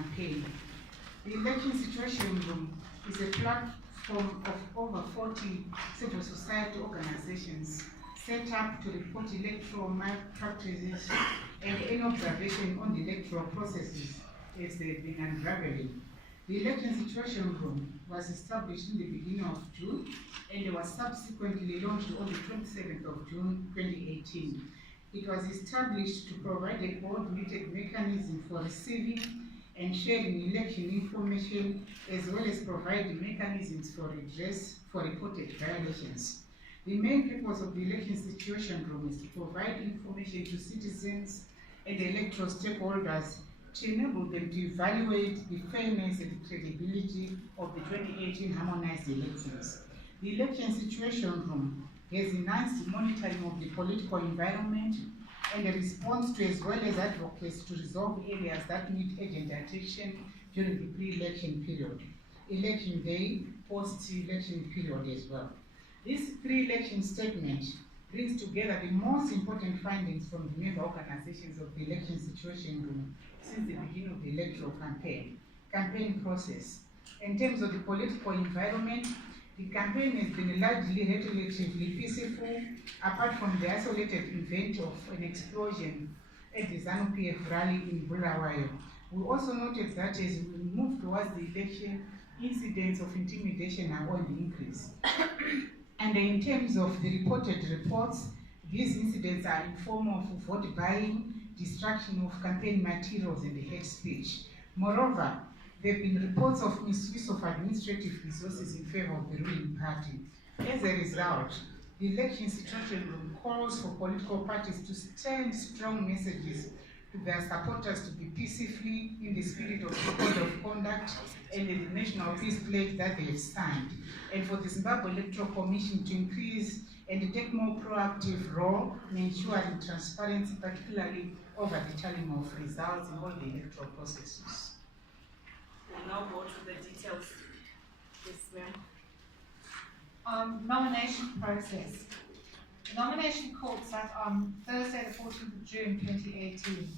campaign. The Election Situation Room is a platform of over 40 civil society organizations set up to report electoral malpractices and any observation on the electoral processes as they've been unraveling. The Election Situation Room was established in the beginning of June and it was subsequently launched on the 27th of June 2018. It was established to provide a coordinated mechanism for receiving and sharing election information, as well as providing mechanisms for redress for reported violations. The main purpose of the Election Situation Room is to provide information to citizens and electoral stakeholders to enable them to evaluate the fairness and credibility of the 2018 harmonized elections. The Election Situation Room has enhanced monitoring of the political environment and a response to, as well as advocacy to resolve areas that need urgent attention during the pre-election period, election day, post-election period as well. This pre-election statement brings together the most important findings from the member organizations of the Election Situation Room since the beginning of the electoral campaign process. In terms of the political environment, the campaign has been largely relatively peaceful, apart from the isolated event of an explosion at the ZANU-PF rally in Bulawayo. We also noted that as we move towards the election, incidents of intimidation are on the increase. And in terms of the reported reports, these incidents are in form of vote buying, destruction of campaign materials, and hate speech. Moreover, there have been reports of misuse of administrative resources in favor of the ruling party. As a result, the Election Situation Room calls for political parties to send strong messages to their supporters to be peacefully in the spirit of the Code of Conduct and the National Peace Pledge that they have signed, and for the Zimbabwe Electoral Commission to increase and take more proactive role in ensuring transparency, particularly over the tallying of results in all the electoral processes. We'll now go to the details. Yes, ma'am. Nomination process. The nomination court sat on Thursday, the 14th of June 2018.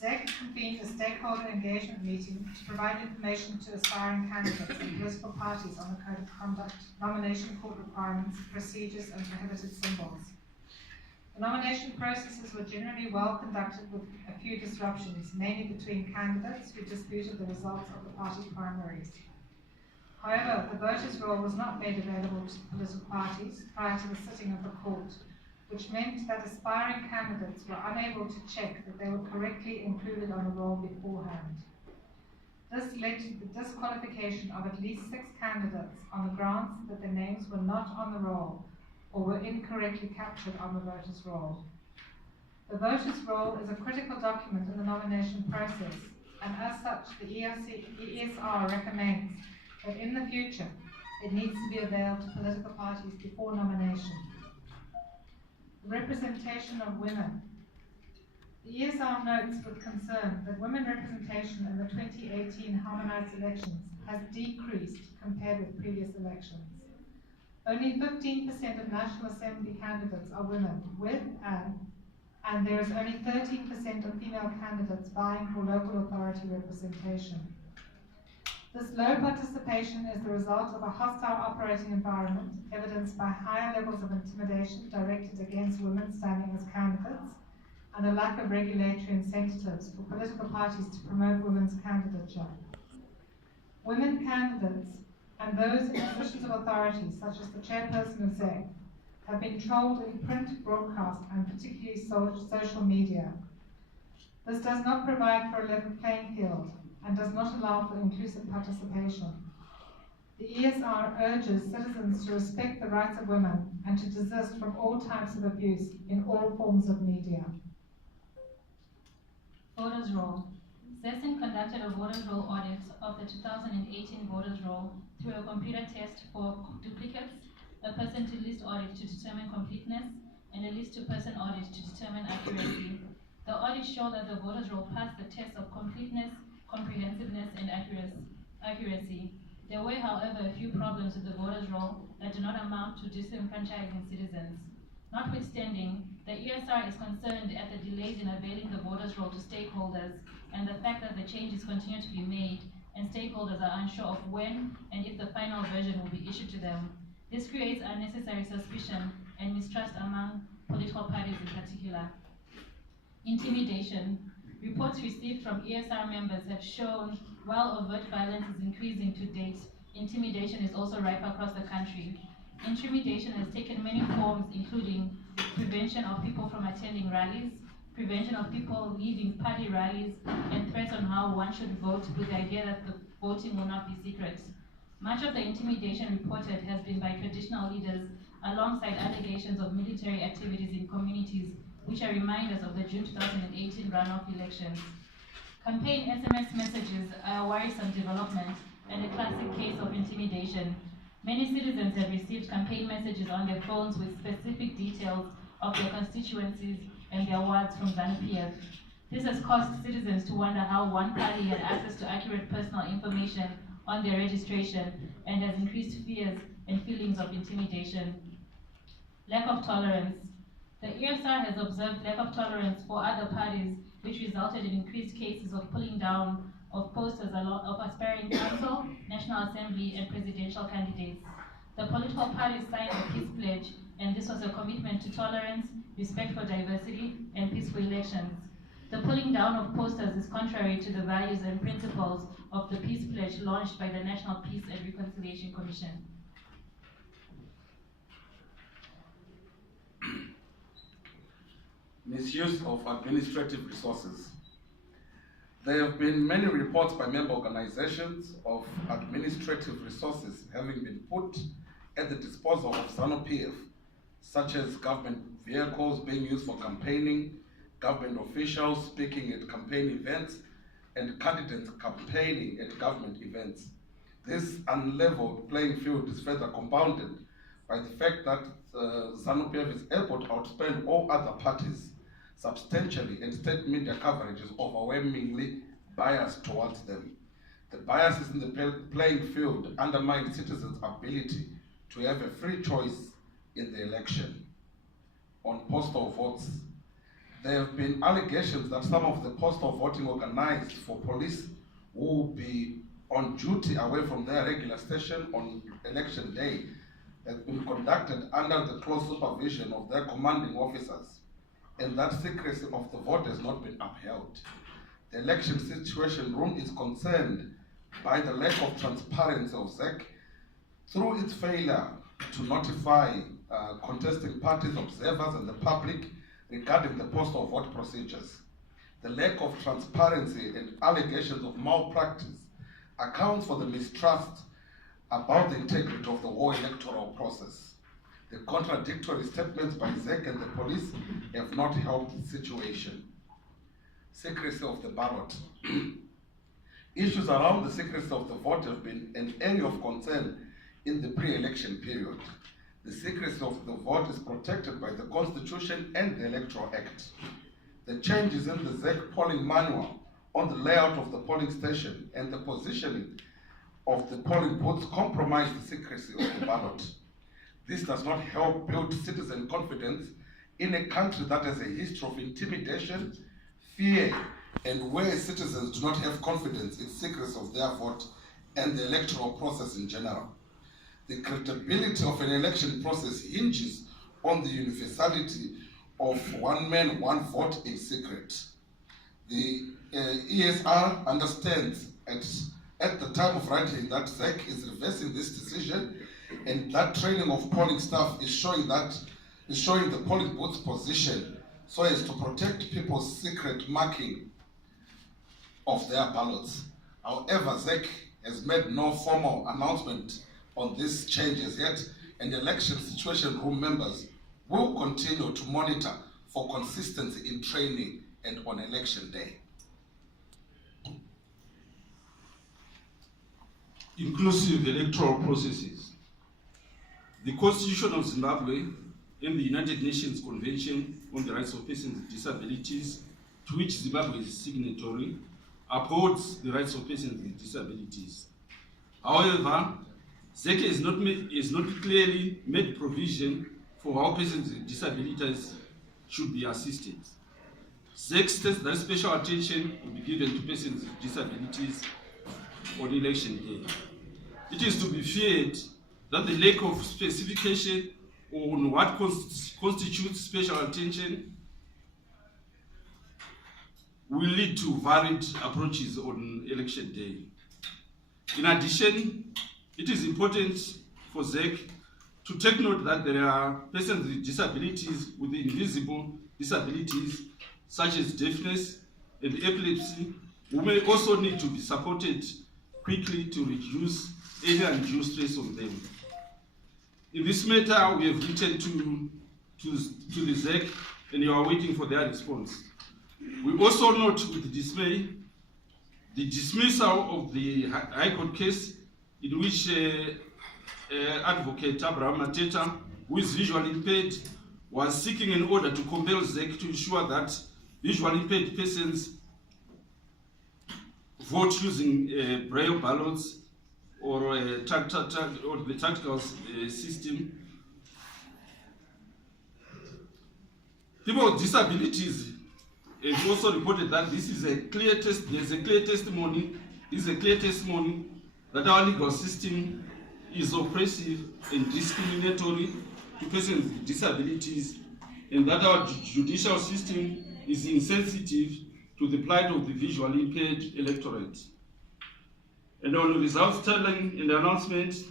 ZEC convened a stakeholder engagement meeting to provide information to aspiring candidates and political parties on the Code of Conduct, nomination court requirements, procedures, and prohibited symbols. The nomination processes were generally well conducted with a few disruptions, mainly between candidates who disputed the results of the party primaries. However, the voters' roll was not made available to political parties prior to the sitting of the court, which meant that aspiring candidates were unable to check that they were correctly included on the roll beforehand. This led to the disqualification of at least 6 candidates on the grounds that their names were not on the roll or were incorrectly captured on the voters' roll. The voters' roll is a critical document in the nomination process, and as such, the ESR recommends that in the future, it needs to be availed to political parties before nomination. Representation of women. The ESR notes with concern that women representation in the 2018 harmonized elections has decreased compared with previous elections. Only 15% of National Assembly candidates are women, and there is only 13% of female candidates vying for local authority representation. This low participation is the result of a hostile operating environment, evidenced by higher levels of intimidation directed against women standing as candidates, and a lack of regulatory incentives for political parties to promote women's candidature. Women candidates and those in positions of authority, such as the chairperson of ZEC, have been trolled in print, broadcast, and particularly social media. This does not provide for a level playing field and does not allow for inclusive participation. The ESR urges citizens to respect the rights of women and to desist from all types of abuse in all forms of media. Voters' roll. ZESN conducted a voters' roll audit of the 2018 voters' roll through a computer test for duplicates, a person-to-list audit to determine completeness, and a list-to-person audit to determine accuracy. The audit showed that the voters' roll passed the test of completeness, comprehensiveness, and accuracy. There were, however, a few problems with the voters' roll that do not amount to disenfranchising citizens. Notwithstanding, the ESR is concerned at the delays in availing the voters' roll to stakeholders, and the fact that the changes continue to be made and stakeholders are unsure of when and if the final version will be issued to them. This creates unnecessary suspicion and mistrust among political parties in particular. Intimidation. Reports received from ESR members have shown while overt violence is increasing to date, intimidation is also rife across the country. Intimidation has taken many forms, including prevention of people from attending rallies, prevention of people leaving party rallies, and threats on how one should vote with the idea that the voting will not be secret. Much of the intimidation reported has been by traditional leaders alongside allegations of military activities in communities which are reminders of the June 2018 runoff elections. Campaign SMS messages are a worrisome development and a classic case of intimidation. Many citizens have received campaign messages on their phones with specific details of their constituencies and their wards from ZANU-PF. This has caused citizens to wonder how one party had access to accurate personal information on their registration and has increased fears and feelings of intimidation. Lack of tolerance. The ESR has observed lack of tolerance for other parties, which resulted in increased cases of pulling down of posters of aspiring council, National Assembly, and presidential candidates. The political parties signed the Peace Pledge, and this was a commitment to tolerance, respect for diversity, and peaceful elections. The pulling down of posters is contrary to the values and principles of the Peace Pledge launched by the National Peace and Reconciliation Commission. Misuse of administrative resources. There have been many reports by member organizations of administrative resources having been put at the disposal of ZANU-PF, such as government vehicles being used for campaigning, government officials speaking at campaign events, and candidates campaigning at government events. This unleveled playing field is further compounded by the fact that ZANU-PF is able to outspend all other parties substantially, and state media coverage is overwhelmingly biased towards them. The biases in the playing field undermine citizens' ability to have a free choice in the election. On postal votes, there have been allegations that some of the postal voting organized for police will be on duty away from their regular station on election day has been conducted under the close supervision of their commanding officers, and that secrecy of the vote has not been upheld. The election situation room is concerned by the lack of transparency of ZEC through its failure to notify contesting parties, observers, and the public regarding the postal vote procedures. The lack of transparency and allegations of malpractice accounts for the mistrust about the integrity of the whole electoral process. The contradictory statements by ZEC and the police have not helped the situation. Secrecy of the ballot. Issues around the secrecy of the vote have been an area of concern in the pre-election period. The secrecy of the vote is protected by the Constitution and the Electoral Act. The changes in the ZEC polling manual on the layout of the polling station and the positioning of the polling booths compromise the secrecy of the ballot. This does not help build citizen confidence in a country that has a history of intimidation, fear, and where citizens do not have confidence in secrecy of their vote and the electoral process in general. The credibility of an election process hinges on the universality of one man, one vote in secret. The ESR understands at the time of writing that ZEC is reversing this decision, and that training of polling staff is showing the polling booth's position so as to protect people's secret marking of their ballots. However, ZEC has made no formal announcement on these changes yet, and election situation room members will continue to monitor for consistency in training and on election day. Inclusive electoral processes. The Constitution of Zimbabwe and the United Nations Convention on the Rights of Persons with Disabilities, to which Zimbabwe is signatory, upholds the rights of persons with disabilities. However, ZEC is not clearly made provision for how persons with disabilities should be assisted. ZEC states that special attention will be given to persons with disabilities on election day. It is to be feared that the lack of specification on what constitutes special attention will lead to varied approaches on election day. In addition, it is important for ZEC to take note that there are persons with disabilities, with invisible disabilities, such as deafness and epilepsy, who may also need to be supported quickly to reduce any undue stress on them. In this matter, we have written to the ZEC, and you are waiting for their response. We also note with dismay the dismissal of the High Court case in which Advocate Abraham Mateta, who is visually impaired, was seeking an order to compel ZEC to ensure that visually impaired persons vote using braille ballots or the tactical system. People with disabilities have also reported that this is a clear testimony that our legal system is oppressive and discriminatory to persons with disabilities, and that our judicial system is insensitive to the plight of the visually impaired electorate. And on the results tallying in the announcement,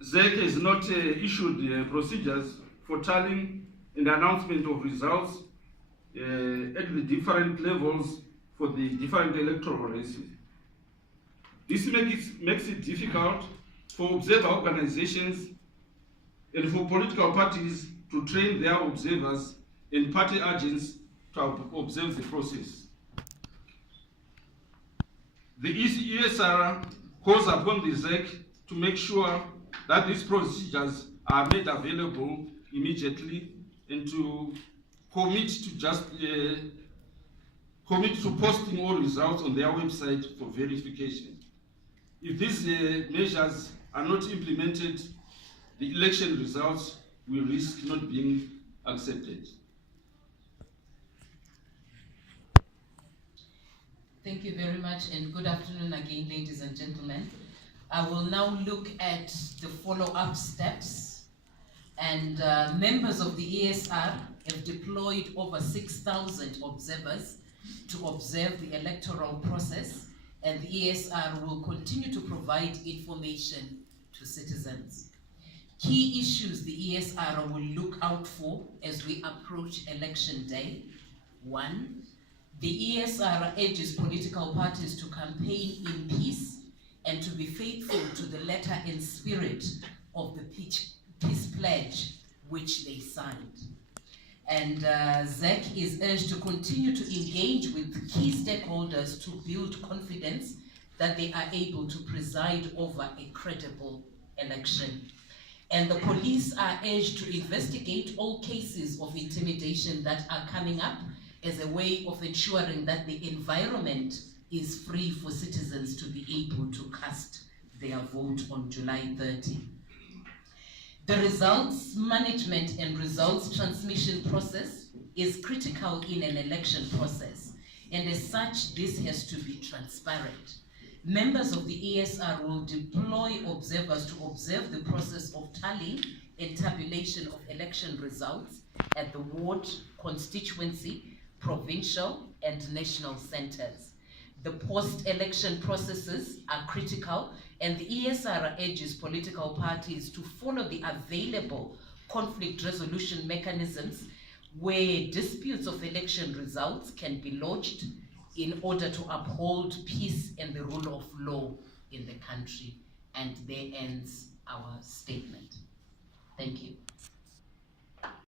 ZEC has not issued procedures for tallying and announcement of results at the different levels for the different electoral races. This makes it difficult for observer organizations and for political parties to train their observers and party agents to observe the process. The ESR calls upon the ZEC to make sure that these procedures are made available immediately and to commit to posting all results on their website for verification. If these measures are not implemented, the election results will risk not being accepted. Thank you very much, and good afternoon again, ladies and gentlemen. I will now look at the follow-up steps, and members of the ESR have deployed over 6,000 observers to observe the electoral process, and the ESR will continue to provide information to citizens. Key issues the ESR will look out for as we approach election day. 1, the ESR urges political parties to campaign in peace and to be faithful to the letter and spirit of the peace pledge which they signed. And ZEC is urged to continue to engage with key stakeholders to build confidence that they are able to preside over a credible election. And the police are urged to investigate all cases of intimidation that are coming up as a way of ensuring that the environment is free for citizens to be able to cast their vote on July 30. The results management and results transmission process is critical in an election process, and as such, this has to be transparent. Members of the ESR will deploy observers to observe the process of tallying and tabulation of election results at the ward, constituency, provincial, and national centers. The post-election processes are critical, and the ESR urges political parties to follow the available conflict resolution mechanisms where disputes of election results can be lodged in order to uphold peace and the rule of law in the country. And there ends our statement. Thank you.